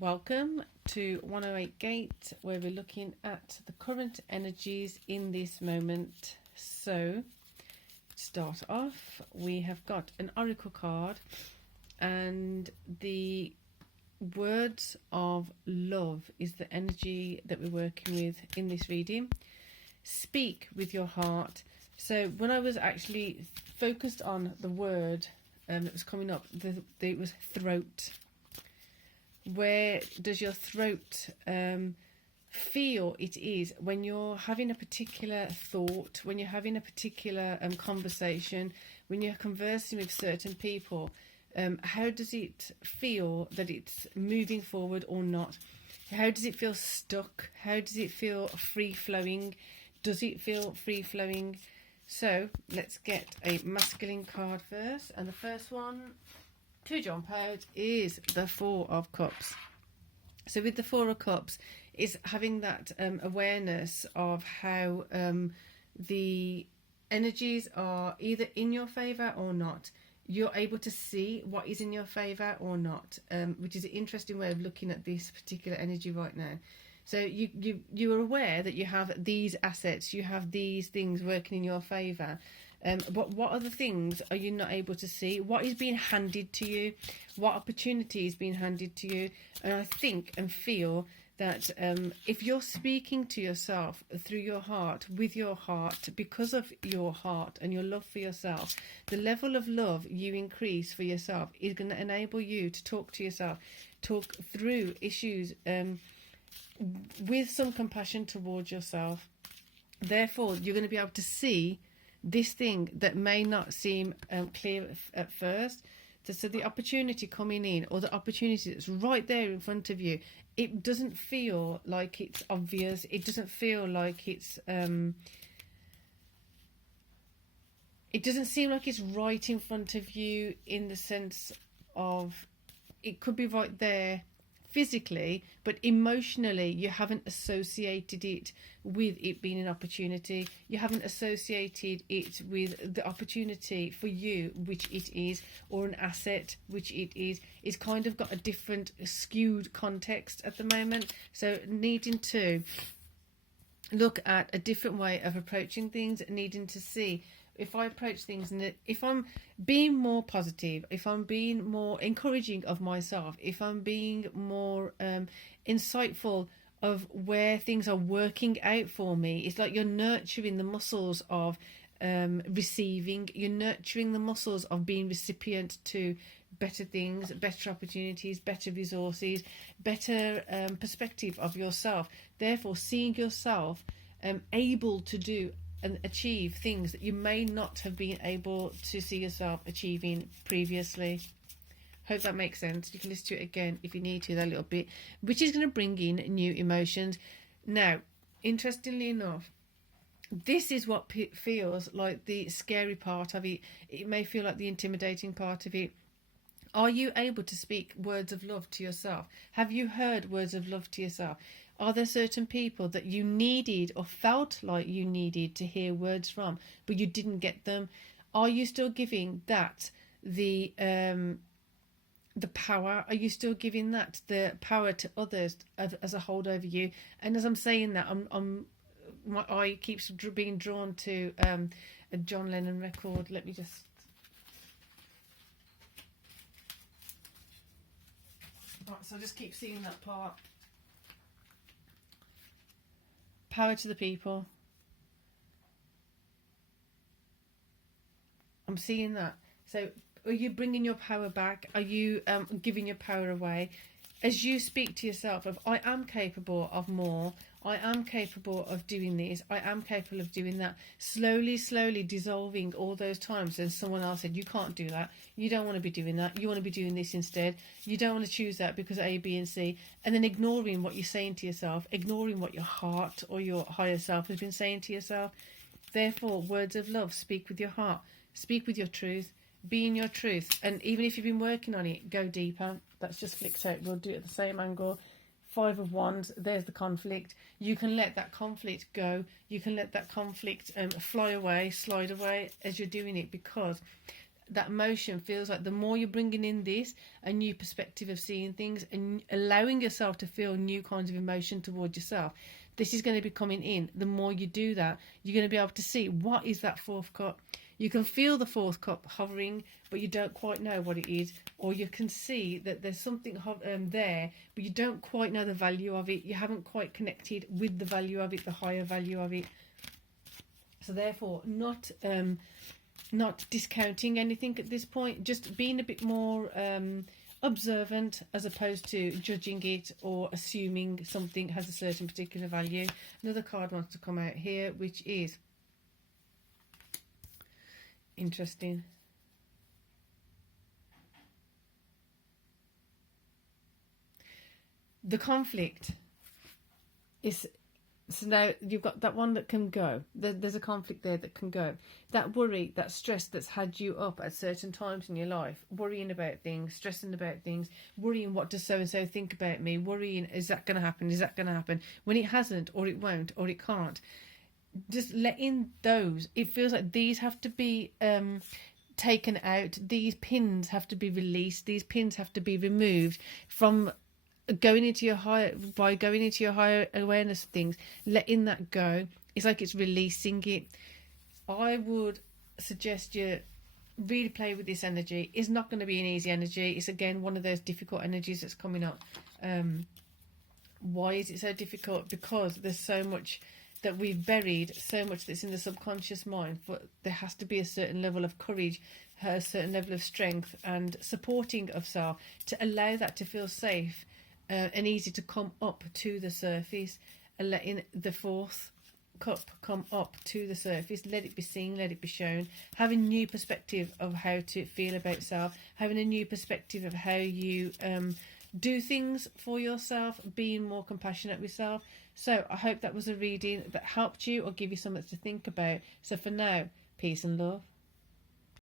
Welcome to 108 Gate, where we're looking at the current energies in this moment. So, to start off, we have got an oracle card, and the words of love is the energy that we're working with in this reading. Speak with your heart. So, when I was actually focused on the word that was coming up, it was throat. Where does your throat feel it is when you're having a particular thought, when you're having a particular conversation, when you're conversing with certain people? How does it feel that it's moving forward or not? How does it feel stuck? How does it feel free-flowing? Does it feel free-flowing? So let's get a masculine card first. And the first one to jump out is the Four of Cups. So with the Four of Cups, it's having that awareness of how the energies are either in your favour or not. You're able to see what is in your favour or not, which is an interesting way of looking at this particular energy right now. So you are aware that you have these assets, you have these things working in your favour. But what other things are you not able to see? What is being handed to you? What opportunity is being handed to you? And I think and feel that if you're speaking to yourself through your heart, with your heart, because of your heart and your love for yourself, the level of love you increase for yourself is going to enable you to talk to yourself, talk through issues with some compassion towards yourself. Therefore, you're going to be able to see this thing that may not seem clear at first. So the opportunity coming in, or the opportunity that's right there in front of you, it doesn't feel like it's obvious. It doesn't feel like it's it doesn't seem like it's right in front of you, in the sense of it could be right there physically, but emotionally you haven't associated it with it being an opportunity. You haven't associated it with the opportunity for you, which it is, or an asset, which it is. It's kind of got a different skewed context at the moment, so needing to look at a different way of approaching things, needing to see if I approach things, and if I'm being more positive, if I'm being more encouraging of myself, if I'm being more insightful of where things are working out for me, it's like you're nurturing the muscles of receiving, you're nurturing the muscles of being recipient to better things, better opportunities, better resources, better perspective of yourself. Therefore, seeing yourself able to do and achieve things that you may not have been able to see yourself achieving previously. Hope that makes sense. You can listen to it again if you need to, that little bit, which is going to bring in new emotions. Now, interestingly enough, this is what feels like the scary part of it. It may feel like the intimidating part of it. Are you able to speak words of love to yourself? Have you heard words of love to yourself? Are there certain people that you needed or felt like you needed to hear words from, but you didn't get them? Are you still giving that the power? Are you still giving that the power to others as a hold over you? And as I'm saying that, my eye keeps being drawn to a John Lennon record. Let me just. So I just keep seeing that part. Power to the people. I'm seeing that. So are you bringing your power back? Are you giving your power away? As you speak to yourself of, I am capable of more, I am capable of doing this, I am capable of doing that, slowly dissolving all those times when someone else said, you can't do that, you don't want to be doing that, you want to be doing this instead, you don't want to choose that because A, B and C, and then ignoring what you're saying to yourself, ignoring what your heart or your higher self has been saying to yourself. Therefore, words of love, speak with your heart, speak with your truth, be in your truth. And even if you've been working on it, go deeper. That's just flicked out. We'll do it at the same angle. Five of Wands, there's the conflict. You can let that conflict go. You can let that conflict fly away, slide away as you're doing it, because that emotion feels like the more you're bringing in this, a new perspective of seeing things and allowing yourself to feel new kinds of emotion towards yourself, this is going to be coming in. The more you do that, you're going to be able to see what is that fourth cup. You can feel the fourth cup hovering, but you don't quite know what it is. Or you can see that there's something there, but you don't quite know the value of it. You haven't quite connected with the value of it, the higher value of it. So therefore, not discounting anything at this point, just being a bit more observant as opposed to judging it or assuming something has a certain particular value. Another card wants to come out here, which is interesting. The conflict is, so now you've got that one that can go. There's a conflict there that can go. That worry, that stress that's had you up at certain times in your life, worrying about things, stressing about things, worrying what does so-and-so think about me, worrying, is that going to happen, is that going to happen, when it hasn't, or it won't, or it can't. Just letting those, it feels like these have to be taken out. These pins have to be released. These pins have to be removed from going into your higher awareness of things. Letting that go, it's like it's releasing it. I would suggest you really play with this energy. It's not going to be an easy energy. It's again one of those difficult energies that's coming up. Why is it so difficult? Because there's so much that we've buried, so much that's in the subconscious mind, but there has to be a certain level of courage, a certain level of strength and supporting of self to allow that to feel safe and easy to come up to the surface, and letting the fourth cup come up to the surface, let it be seen, let it be shown, having a new perspective of how to feel about self, having a new perspective of how you do things for yourself, being more compassionate with self. So I hope that was a reading that helped you or give you something to think about. So for now, peace and love.